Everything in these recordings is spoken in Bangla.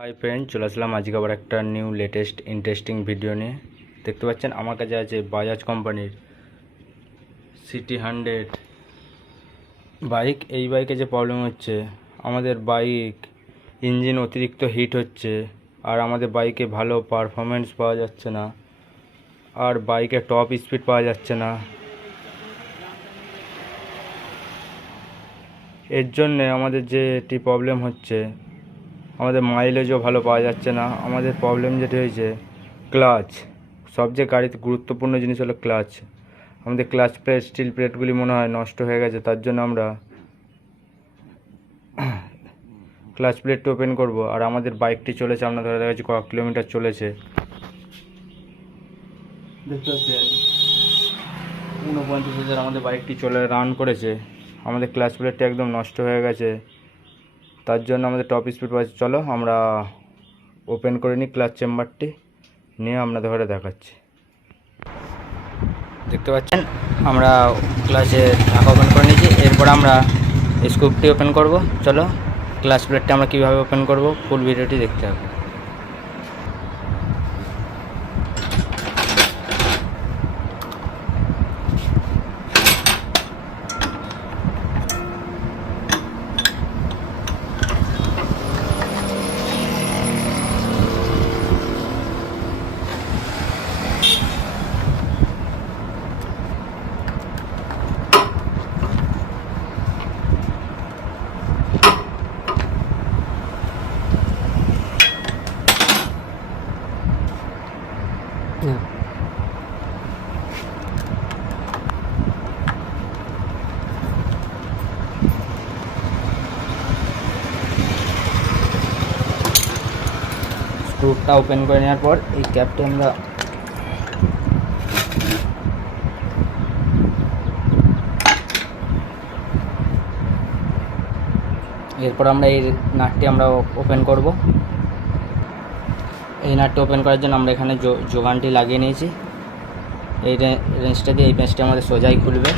হাই ফ্রেন্ড, চলে আসলাম আজকে আবার একটা নিউ লেটেস্ট ইন্টারেস্টিং ভিডিও নিয়ে। দেখতে পাচ্ছেন আমার কাছে আছে বাজাজ কোম্পানির CT 100 বাইক। এই বাইকে যে প্রবলেম হচ্ছে, আমাদের বাইক ইঞ্জিন অতিরিক্ত হিট হচ্ছে, আর আমাদের বাইকে ভালো পারফরমেন্স পাওয়া যাচ্ছে না, আর বাইকে টপ স্পিড পাওয়া যাচ্ছে না। এর জন্যে আমাদের যে এটি প্রবলেম হচ্ছে, আমাদের মাইলেজও ভালো পাওয়া যাচ্ছে না। আমাদের প্রবলেম যেটি হয়েছে ক্লাচ। সবচেয়ে গাড়িতে গুরুত্বপূর্ণ জিনিস হলো ক্লাচ। আমাদের ক্লাচ প্লেট, স্টিল প্লেটগুলি মনে হয় নষ্ট হয়ে গেছে, তার জন্য আমরা ক্লাচ প্লেটটি ওপেন করব। আর আমাদের বাইকটি চলেছে, আপনাদের দেখা যাচ্ছে কয়েক কিলোমিটার চলেছে, দেখতে পাচ্ছেন 49,000 আমাদের বাইকটি চলে রান করেছে। আমাদের ক্লাচ প্লেটটি একদম নষ্ট হয়ে গেছে, তার জন্য আমাদের টপ স্পিড পাচ্ছে। চলো আমরা ওপেন করে নিই ক্লাচ চেম্বারটি, নিয়ে আপনাদের ঘরে দেখাচ্ছি। দেখতে পাচ্ছেন আমরা ক্লাচে ঢাকা ওপেন করে নিয়েছি। এরপর আমরা স্ক্রুপটি ওপেন করব। চলো ক্লাচ প্লেটটা আমরা কীভাবে ওপেন করব ফুল ভিডিওটি দেখতে হবে। স্ক্রুটা ওপেন করে নেওয়ার পর এই ক্যাপটি আমরা এই নাটটি আমরা ওপেন করব। এই নাটটি ওপেন করার জন্য আমরা এখানে যোগানটি লাগিয়ে নিয়েছি। এই রেঞ্জটা দিয়ে এই পেঁচটি আমাদের সোজাই খুলবে।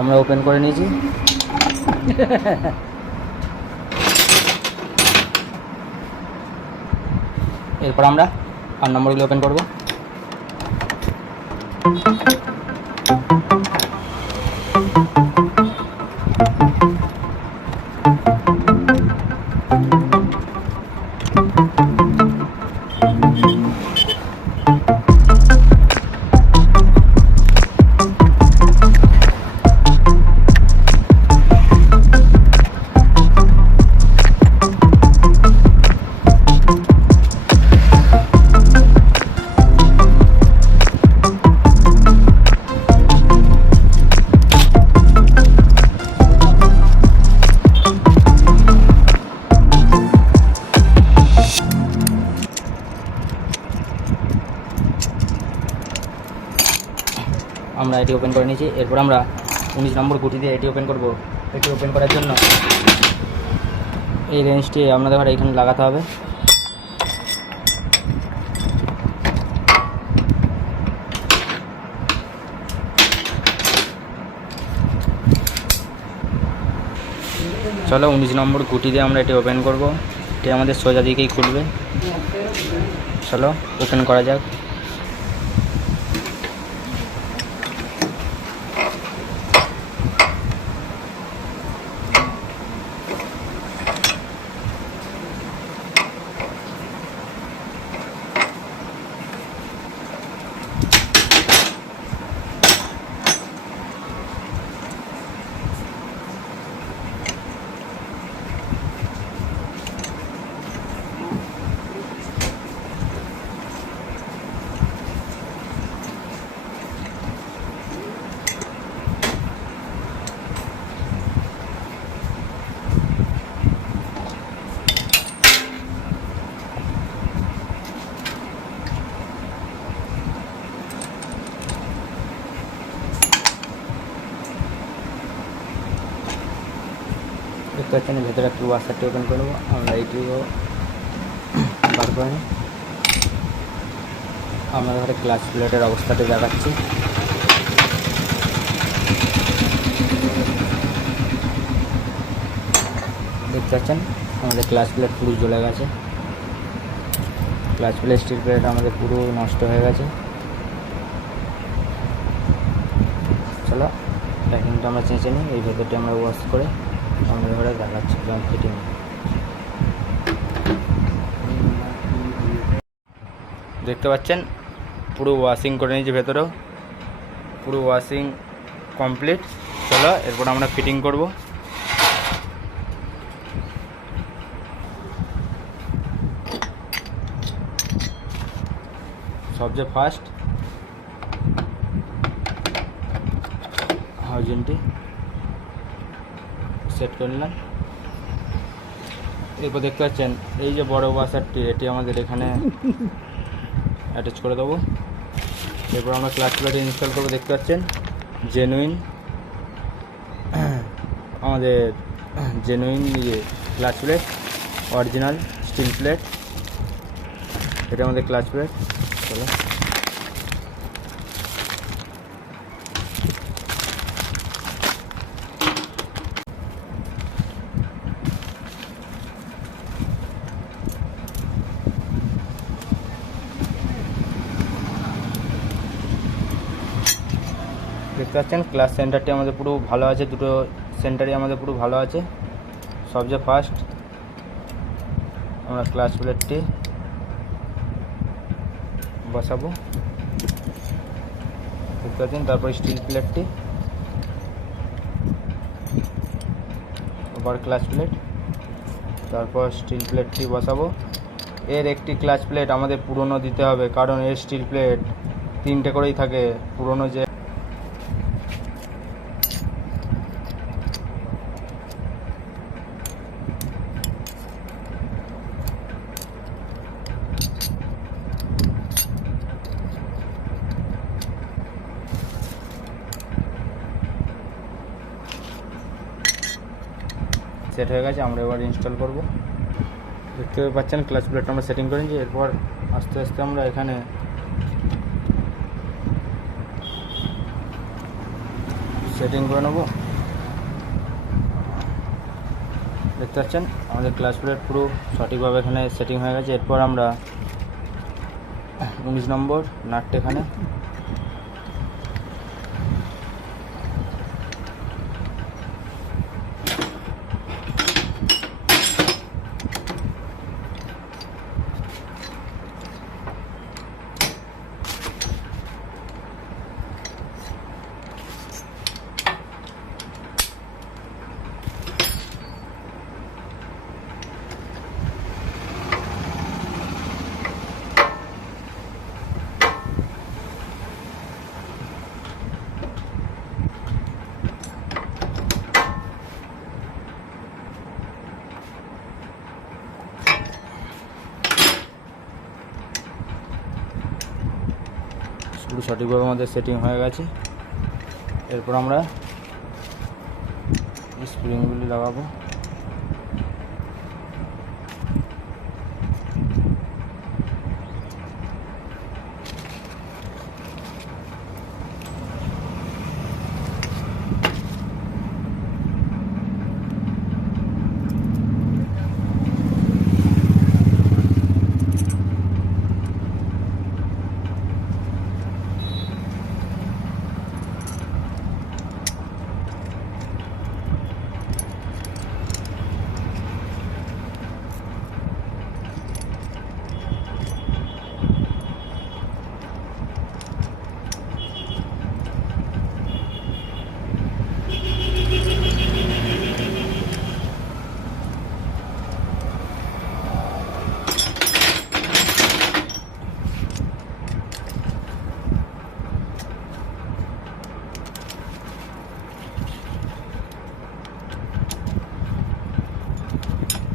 আমরা ওপেন করে নিয়েছি। এরপর আমরা 8 নম্বরগুলো ওপেন করব। আমরা এটি ওপেন করে নিয়েছি। এরপর আমরা 19 নম্বর গুটি দিয়ে এটি ওপেন করব। এটি ওপেন করার জন্য এই রেঞ্জটি আপনাদের ঘরে এখানে লাগাতে হবে। চলো 19 নম্বর গুটি দিয়ে আমরা এটি ওপেন করব। এটি আমাদের সোজা দিকেই খুলবে। চলো ওপেন করা যাক। দেখতে পাচ্ছেন ভেতরে একটু ওয়াশারটি ওপেন করে নেবো। আমরা এইটিও বার করে নিই। আমরা ঘরে ক্লাচ প্লেটের অবস্থাটি দেখাচ্ছি। দেখতে পাচ্ছেন আমাদের ক্লাচ প্লেট পুরো জ্বলে গেছে। ক্লাচ প্লেট স্টিল প্লেট আমাদের পুরো নষ্ট হয়ে গেছে। চলো প্যাকিংটা আমরা চেঁচে নিই। এই ভেতরটি আমরা ওয়াশ করে আমাদের ঘরে দেখাচ্ছি জয়েন্ট ফিটিং। দেখতে পাচ্ছেন পুরো ওয়াশিং করে নিয়েছি, ভেতরেও পুরো ওয়াশিং কমপ্লিট। চলো এরপর আমরা ফিটিং করব। সবচেয়ে ফার্স্ট হাউজিনটি সেট করে নিলাম। এরপর দেখতে পাচ্ছেন এই যে বড় ওয়াশারটি, এটি আমাদের এখানে অ্যাটাচ করে দেবো। এরপর আমরা ক্লাচ প্লেট ইনস্টল করবো। দেখতে পাচ্ছেন জেনুইন আমাদের genuine clutch plate, original steel plate, এটা আমাদের ক্লাচ প্লেট। চলো দেখতে পাচ্ছেন ক্লাস সেন্টারটি আমাদের পুরো ভালো আছে, দুটো সেন্টারই আমাদের পুরো ভালো আছে। সবচেয়ে ফার্স্ট আমরা ক্লাচ প্লেটটি বসাবো। দেখতে পাচ্ছেন তারপর স্টিল প্লেটটি, আবার ক্লাচ প্লেট, তারপর স্টিল প্লেটটি বসাবো। এর একটি ক্লাচ প্লেট আমাদের পুরনো দিতে হবে, কারণ এর স্টিল প্লেট 3টে করেই থাকে। পুরনো যে সেট হয়ে গেছে, আমরা এবার ইনস্টল করব। দেখতে পাচ্ছেন ক্লাচ প্লেটটা আমরা সেটিং করে নিয়েছি। এরপর আস্তে আস্তে আমরা এখানে সেটিং করে নেব। দেখতে পাচ্ছেন আমাদের ক্লাচ প্লেট পুরো সঠিকভাবে এখানে সেটিং হয়ে গেছে। এরপর আমরা 19 নম্বর নাটটা এখানে পুরো সঠিকভাবে আমাদের সেটিং হয়ে গেছে। এরপর আমরা স্প্রিংগুলি লাগাবো।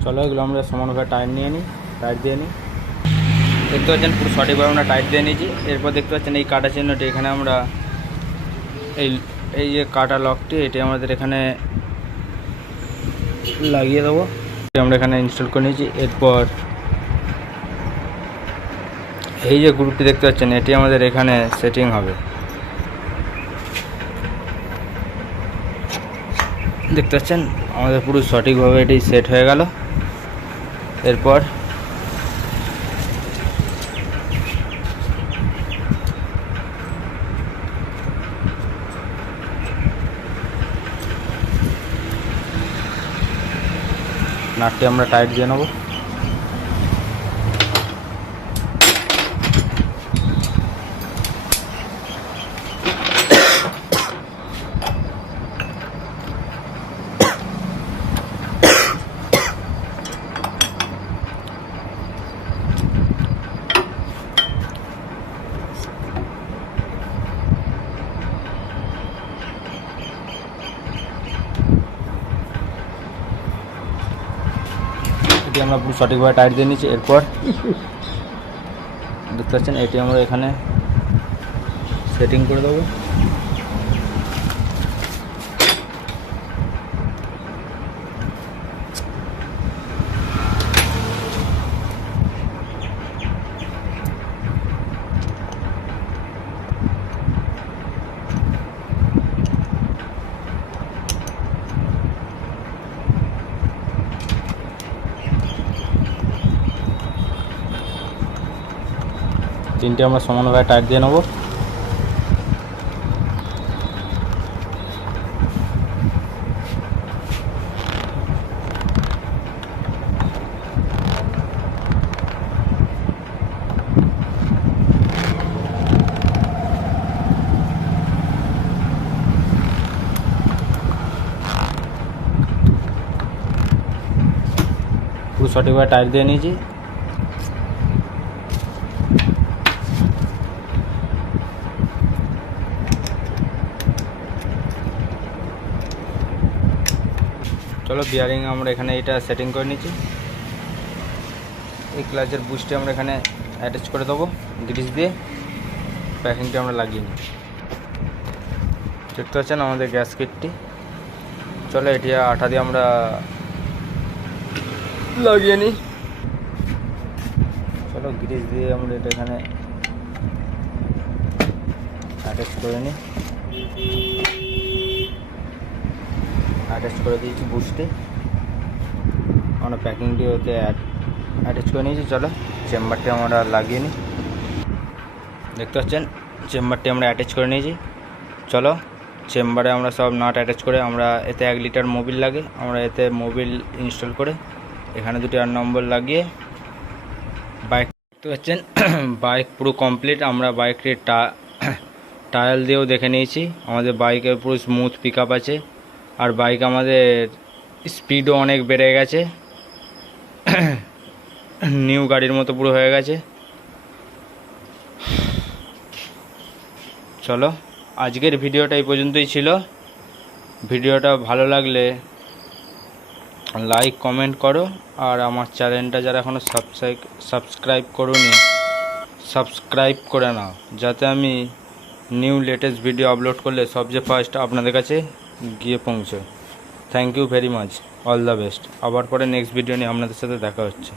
চলো এগুলো আমরা সমানভাবে টাইট দিয়ে নিই। দেখতে পাচ্ছেন পুরো সঠিকভাবে আমরা টাইট দিয়ে নিয়েছি। এরপর দেখতে পাচ্ছেন এই কাটা চিহ্নটি, এখানে আমরা এই যে কাটা লকটি, এটি আমাদের এখানে লাগিয়ে দেবো। আমরা এখানে ইনস্টল করে নিয়েছি। এরপর এই যে গ্রুপটি দেখতে পাচ্ছেন, এটি আমাদের এখানে সেটিং হবে। দেখতে পাচ্ছেন আমাদের পুরো সঠিকভাবে এটি সেট হয়ে গেল। এরপর নাটটি আমরা টাইট দিয়ে নেব। এটি আমরা পুরো সঠিকভাবে টাইট দিয়ে নিচ্ছি। এরপর দেখতে পাচ্ছেন এটি আমরা এখানে সেটিং করে দেবো। তিনটে আমরা সমানভাবে টাইট দিয়ে নেব। পুরো সঠিকভাবে টাইট দিয়ে নিয়েছি। চলো বিয়ারিং আমরা এখানে এটা সেটিং করে নিচ্ছি। এই ক্লাচের বুস্টে আমরা এখানে অ্যাটাচ করে দেবো গ্রিস দিয়ে। প্যাকিংটা আমরা লাগিয়ে নিই। দেখতে পাচ্ছেন আমাদের গ্যাস কিটটি। চলো এটি আঠা দিয়ে আমরা লাগিয়ে নিই। চলো গ্রিস দিয়ে আমরা এটা এখানে অ্যাটাচ করে নিই। অ্যাটাচ করে দিয়েছি বুস্টে। আমরা প্যাকিংটি ওতে অ্যাটাচ করে নিয়েছি। চলো চেম্বারটি আমরা লাগিয়ে নিই। দেখতে পাচ্ছেন চেম্বারটি আমরা অ্যাটাচ করে নিয়েছি। চলো চেম্বারে আমরা সব নাট অ্যাটাচ করে, আমরা এতে 1 লিটার মোবিল লাগে, আমরা এতে মোবিল ইনস্টল করে এখানে 2 নম্বর লাগিয়ে বাইক দেখতে পাচ্ছেন বাইক পুরো কমপ্লিট। আমরা বাইকটির টায়াল দিয়েও দেখে নিয়েছি। আমাদের বাইকের পুরো স্মুথ পিক আপ আছে। আর বাইক আমাদের স্পিডও অনেক বেড়ে গেছে, নিউ গাড়ির মতো পুরো হয়ে গেছে। চলো আজকের ভিডিওটা এই পর্যন্তই ছিল। ভিডিওটা ভালো লাগলে লাইক কমেন্ট করো। আর আমার চ্যানেলটা যারা এখনও সাবস্ক্রাইব করোনি সাবস্ক্রাইব করে নাও, যাতে আমি নিউ লেটেস্ট ভিডিও আপলোড করলে সবচেয়ে ফার্স্ট আপনাদের কাছে গিয়ে পৌঁছে। Thank you very much, all the best. আবার পরে নেক্সট ভিডিও নিয়ে আপনাদের সাথে দেখা হচ্ছে।